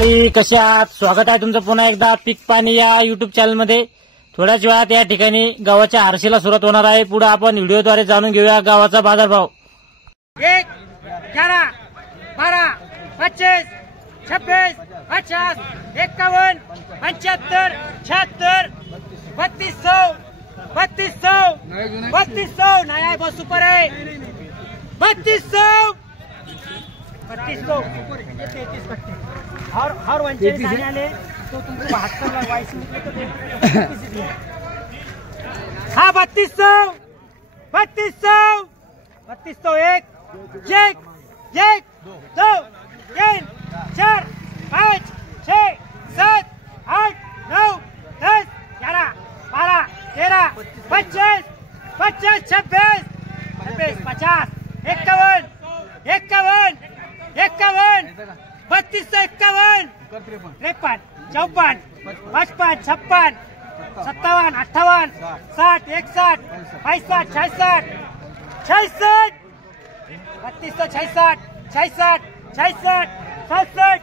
मंडळी कसे आहात? स्वागत आहे तुमचं पुन्हा एकदा पीक पाणी या युट्यूब चॅनल मध्ये। थोड्याच वेळात या ठिकाणी गावाच्या आरशीला सुरुवात होणार आहे। पुढे आपण व्हिडिओद्वारे जाणून घेऊया गावाचा बाजारभाव। 1, 11, 12, 25, 26, 50, 51, 75, 76, 3200 नाही आहे बस सुपर आहे 3200 और वंचित आने तो तुमको 72 ला 22 निकले तो हाँ 3200 1 1 2 3 4 5 6 7 8 9 10 11 12 13 25 25 26 26 50 51 51 52 3251 53 54 55 56 57 58 60 61 62 66 66 3266 66 66 67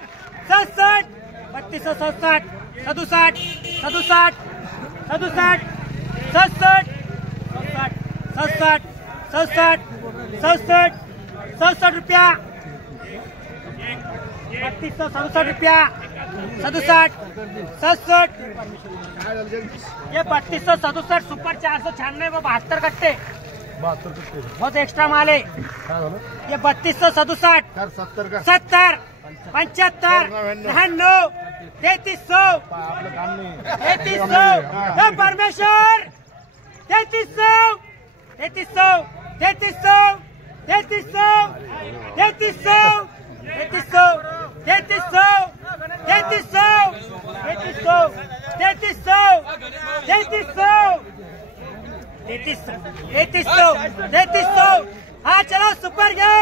67 3267 67 67 67 67 67 67 67 रुपया 3267 रुपया 67 67 ये 3267 सुपर 496 में 72 कट्टे बहुत एक्स्ट्रा माल है। ये 3267 70 75 99 3300 परमेश्वर 3300 3300 3300 3300 3300 3300 3300 हाँ चलो सुपर गए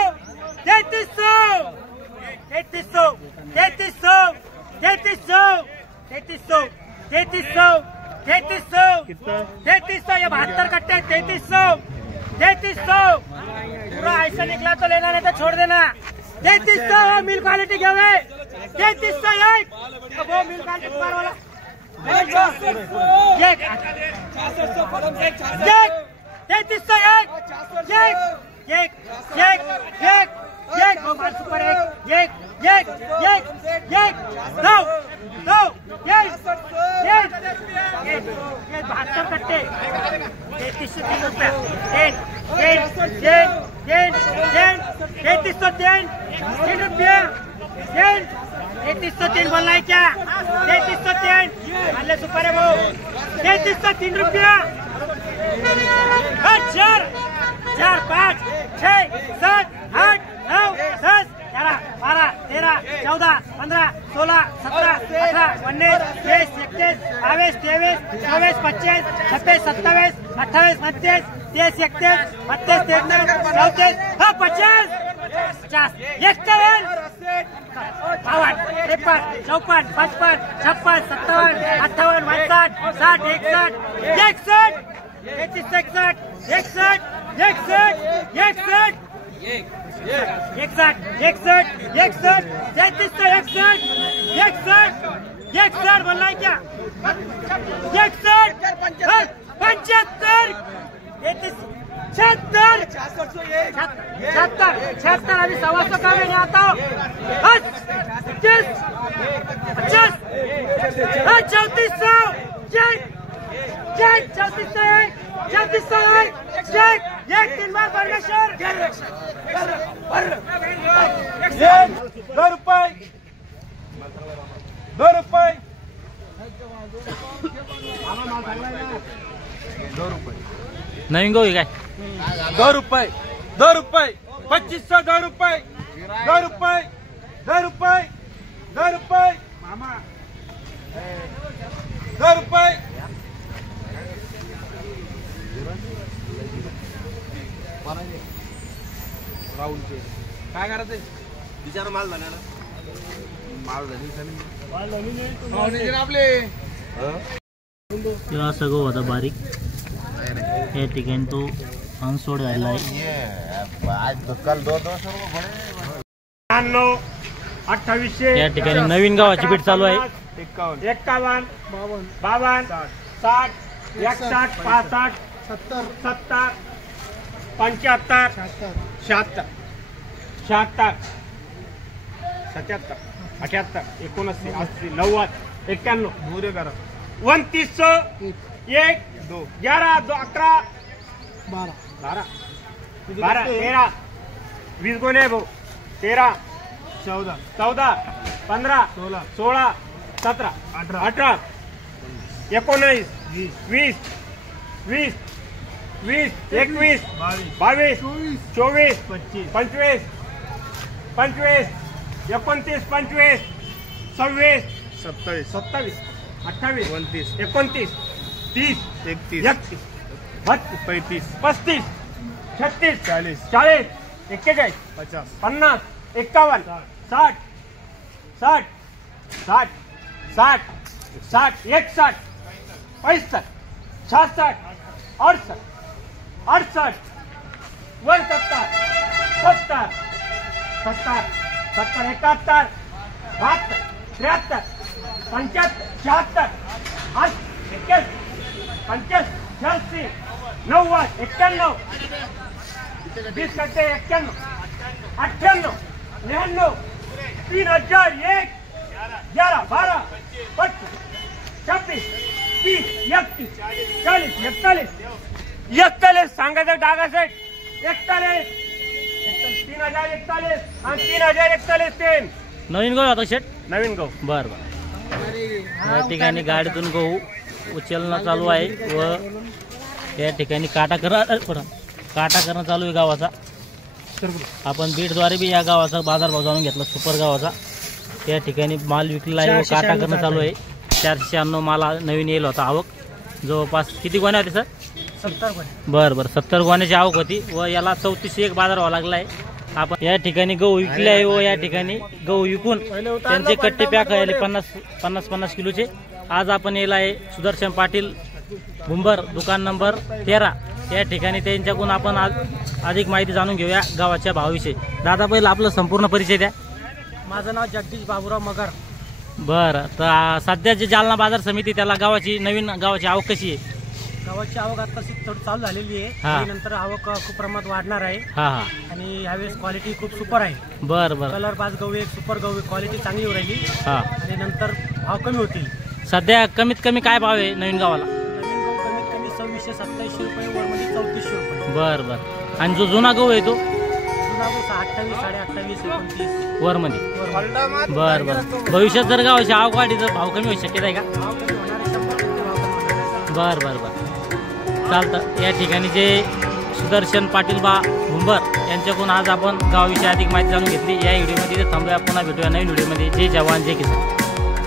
3300 ये 72 कट्टे 3300 पूरा ऐसा निकला तो लेना नहीं तो छोड़ देना 3300 मिल क्वालिटी क्या है 3300 एक वो मिल क्वालिटी वाला 72 कट्टे 3303 रुपया 3 रुपया 3303 बोलना है क्या 3303 अल्ले सुपर है वो 3303 रुपया 4 5 6 7 8 9 10 11 12 13 14 15 16 17 18 19 20 21 22 23 24 25 26 27 28 29 30 31 32 33 34 50 50 51 52 53 54 55 56 57 58 59 60 61 61 बोलना है क्या 75 76 अभी 125 का में नहीं आता 50 3400 एक 3 बार परमेश्वर 2 रुपये नवीन गहू काय 2 रुपये 2500 2 रुपये मामा 2 रुपये राहुलचे काय करायचं विचार माल झाला ना माल झाली आपले तेव्हा सगळं होता बारीक या ठिकाणी तो अनसोड झाला आहे। आज कल 200 रुपये 2800 या ठिकाणी नवीन गावाची बीट चालू आहे. 51 52 60 61 65 70 75 76 77 78 79 80 90 91 पूरे करा 2900 1 2 11 11 12 13 20 गोने भाऊ 13 14 15 16 17 18 19 20 21 22 24 25 29 25 26 27 28 29 30 31 32 35 36 40 41 50 51 60 60 60 60 60 61 65 66 68 68 69 70 70 71 72 73 75 76 81 85 86 90 91 20 करते 91 98 99 3001 11 12 25 26 30 31 40 41 सांगायचं डागा सेट 41 3041 आणि 3041 3 नवीन गहू आता शेट नवीन गहू. बर बर. या ठिकाणी गाडीतून गहू उचलणं चालू आहे व या ठिकाणी काटा करणं चालू आहे गावाचा. आपण बीडद्वारे बी या गावाचा बाजारभाव जाणून घेतला सुपर गावाचा. या ठिकाणी माल विकलेला आहे व काटा करणं चालू आहे. 496 माल नवीन येईल होता. आवक जवळपास किती गोण्या होते सर? 70 गोण्या. बरं बरं 70 गोण्याची आवक होती व याला 3401 बाजार व्हावा लागला आहे. आपण या ठिकाणी गहू विकले आहे व या ठिकाणी गहू विकून त्यांचे कट्टे पॅक आहे 50 किलोचे. आज आपण येला आहे सुदर्शन पाटील भुंबर दुकान नंबर 13 या ठिकाणी त्यांच्याकडून आपण आज अधिक माहिती जाणून घेऊया गावाच्या भावाविषयी. दादा पहिला आपलं संपूर्ण परिचय द्या. माझं नाव जगदीश बाबूराव मगर. बरं तर सध्या जे जालना बाजार समिती त्याला नवीन गावाची आवक कशी आहे? गावाची आवक आता थोडी चालू झालेली हा. आहे. नंतर आवक खूप प्रमाणात वाढणार आहे. हा हा आणि यावेळेस क्वालिटी खूप सुपर आहे. बरं बरं. कलर बाज गहू एक सुपर गहू क्वालिटी चांगली होऊ राहिली. हा आणि नंतर भाव कमी होतील. सध्या कमीत कमी काय भाव आहे नवीन गावाला? नवीन गहू कमीत कमी 2627 रुपये वरमध्ये 3400 रुपये. बरं बरं. आणि जो जुना गहू आहे तो जुना गहू 28 28 29 वरमध्ये. बरं बरं. भविष्यात जर गावाची आवक वाढली तर भाव कमी होऊ शक्यता आहे का? भाव कमी होणार आहे. 100% भाव कमी होणार आहे. बरं बरं बरं चालतं. या ठिकाणी जे सुदर्शन पाटील भुंबर यांच्याकडून आज आपण गावाविषयी अधिक माहिती जाणून घेतली. या व्हिडिओमध्ये थांबूया. पुन्हा भेटूया नवीन व्हिडिओमध्ये. जय जवान जय किसान.